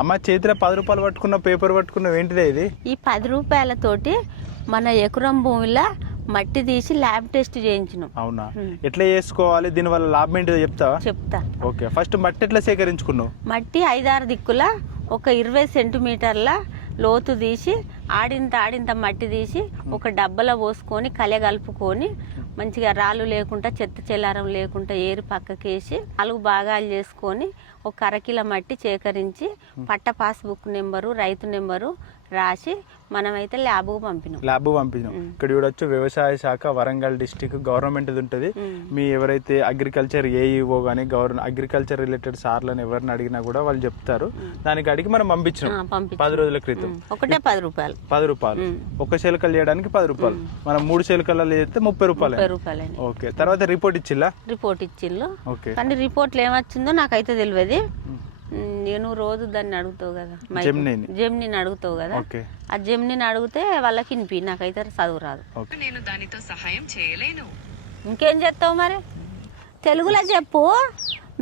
అమ్మ చేతిలో 10 రూపాయలు పట్టుకున్న పేపర్ పట్టుకున్న ఏంటిదే ఇది? ఈ 10 రూపాయలతోటి మన ఎకరం భూమిలో మట్టి తీసి ల్యాబ్ టెస్ట్ చేయించినాం. అవునా? ఎట్లా చేసుకోవాలి, దీని వల్ల లాభం ఏంటిదో చెప్తావా? చెప్తా. ఓకే, ఫస్ట్ మట్టి ఎట్లా సేకరించుకున్నావు? మట్టి 5-6 దిక్కుల ఒక 20 సెంటీమీటర్ల లోతు తీసి ఆడింత మట్టి తీసి ఒక డబ్బలో పోసుకొని కలె కలుపుకొని మంచిగా రాళ్ళు లేకుండా చెత్త చెల్లారం లేకుండా ఏరి పక్కకేసి 4 భాగాలు చేసుకొని ఒక అరకిల మట్టి సేకరించి పట్ట పాస్బుక్ నెంబరు రైతు నెంబరు రాసి మనమైతే ల్యాబ్కు పంపినాం. ఇక్కడ చూడొచ్చు వ్యవసాయ శాఖ వరంగల్ డిస్టిక్ గవర్నమెంట్ ఉంటుంది. మీ ఎవరైతే అగ్రికల్చర్ ఏఈఓ కానీ అగ్రికల్చర్ రిలేటెడ్ సార్లను ఎవరిని అడిగినా కూడా వాళ్ళు చెప్తారు. దానికి అడిగి మనం పంపించినాం 10 రోజుల క్రితం. ఒకటే 10 రూపాయలు. 10 రూపాయలు ఒక శిలకలు చేయడానికి 10 రూపాయలు. మనం 3 శిలకలు చేస్తే 30 రూపాయలు. ఓకే, తర్వాత రిపోర్ట్ ఇచ్చిల్లు. ఓకే, కానీ రిపోర్ట్లు ఏమొచ్చిందో నాకైతే తెలియదు. నేను రోజు దాన్ని అడుగుతావు కదా, జెమ్ని అడుగుతావు కదా, ఆ జెమ్ని అడిగితే వాళ్ళకి వినిపి, నాకైతే చదువు రాదు. నేను దానితో సహాయం చేయలేను. ఇంకేం చేస్తావు మరి? తెలుగులో చెప్పు.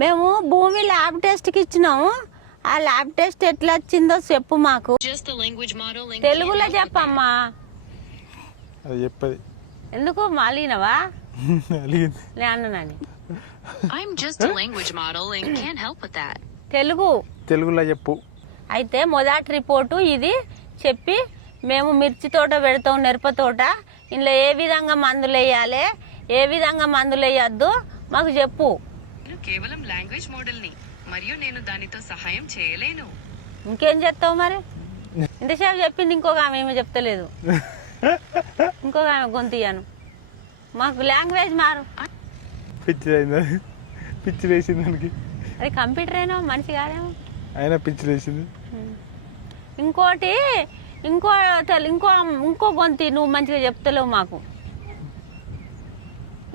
మేము భూమి ల్యాబ్ టెస్ట్కి ఇచ్చినాము, ఆ ల్యాబ్ టెస్ట్ ఎట్లా వచ్చిందో చెప్పు మాకు. తెలుగులో చెప్పమ్మా. ఎందుకు మాలినవా అన్నానని. తెలుగులో చెప్పు. అయితే మొదటి రిపోర్టు ఇది చెప్పి, మేము మిర్చి తోట పెడతాం, మిరప తోట, ఇందులో ఏ విధంగా మందులు వేయాలి, ఏ విధంగా మందులు వేయద్దు మాకు చెప్పు. నేను కేవలం లాంగ్వేజ్ మోడల్ని, మరియు నేను దానితో సహాయం చేయలేను. ఇంకేం చెప్తావు మరి? ఇంతసేపు చెప్పింది ఇంకొక ఆమె ఏమో చెప్తలేదు. ఇంకొక ఆమె గొంతియాను. మాకు లాంగ్వేజ్ మారు. పిచ్చి వేసింది దానికి. అది కంప్యూటర్ అయినా మనిషి కాదేమో. అయినా పిచ్చి వేసింది. ఇంకోటి ఇంకో గొంతి నువ్వు మంచిగా చెప్తలేవు మాకు.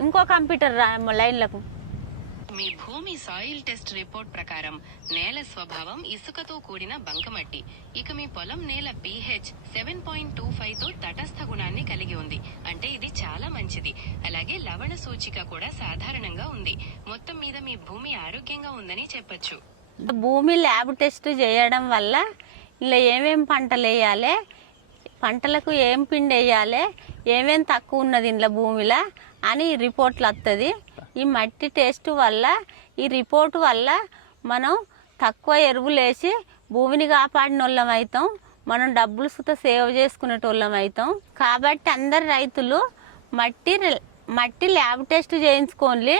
ఇంకో కంప్యూటర్ లైన్లకు. మీ భూమి సాయిల్ టెస్ట్ రిపోర్ట్ ప్రకారం నేల స్వభావం ఇసుకతో కూడిన బంకమట్టి. ఇక మీ పొలం నేల pH 7.25తో తటస్థ గుణాన్ని కలిగి ఉంది. అంటే ఇది చాలా మంచిది. అలాగే లవణ సూచిక కూడా సాధారణంగా ఉంది. మొత్తం మీద మీ భూమి ఆరోగ్యంగా ఉందని చెప్పొచ్చు. భూమి ల్యాబ్ టెస్ట్ చేయడం వల్ల ఇలా ఏమేం పంటలు వేయాలి, పంటలకు ఏం పిండి వేయాలి, ఏమేం తక్కువ ఉన్నది ఇంట్లో భూమిలో అని రిపోర్ట్లు వస్తుంది. ఈ మట్టి టెస్ట్ వల్ల, ఈ రిపోర్టు వల్ల మనం తక్కువ ఎరువులు వేసి భూమిని కాపాడిన వాళ్ళం అవుతాం, మనం డబ్బులు సుత సేవ్ చేసుకునేటోళ్ళం అవుతాం. కాబట్టి అందరు రైతులు మట్టి ల్యాబ్ టెస్ట్ చేయించుకోండి.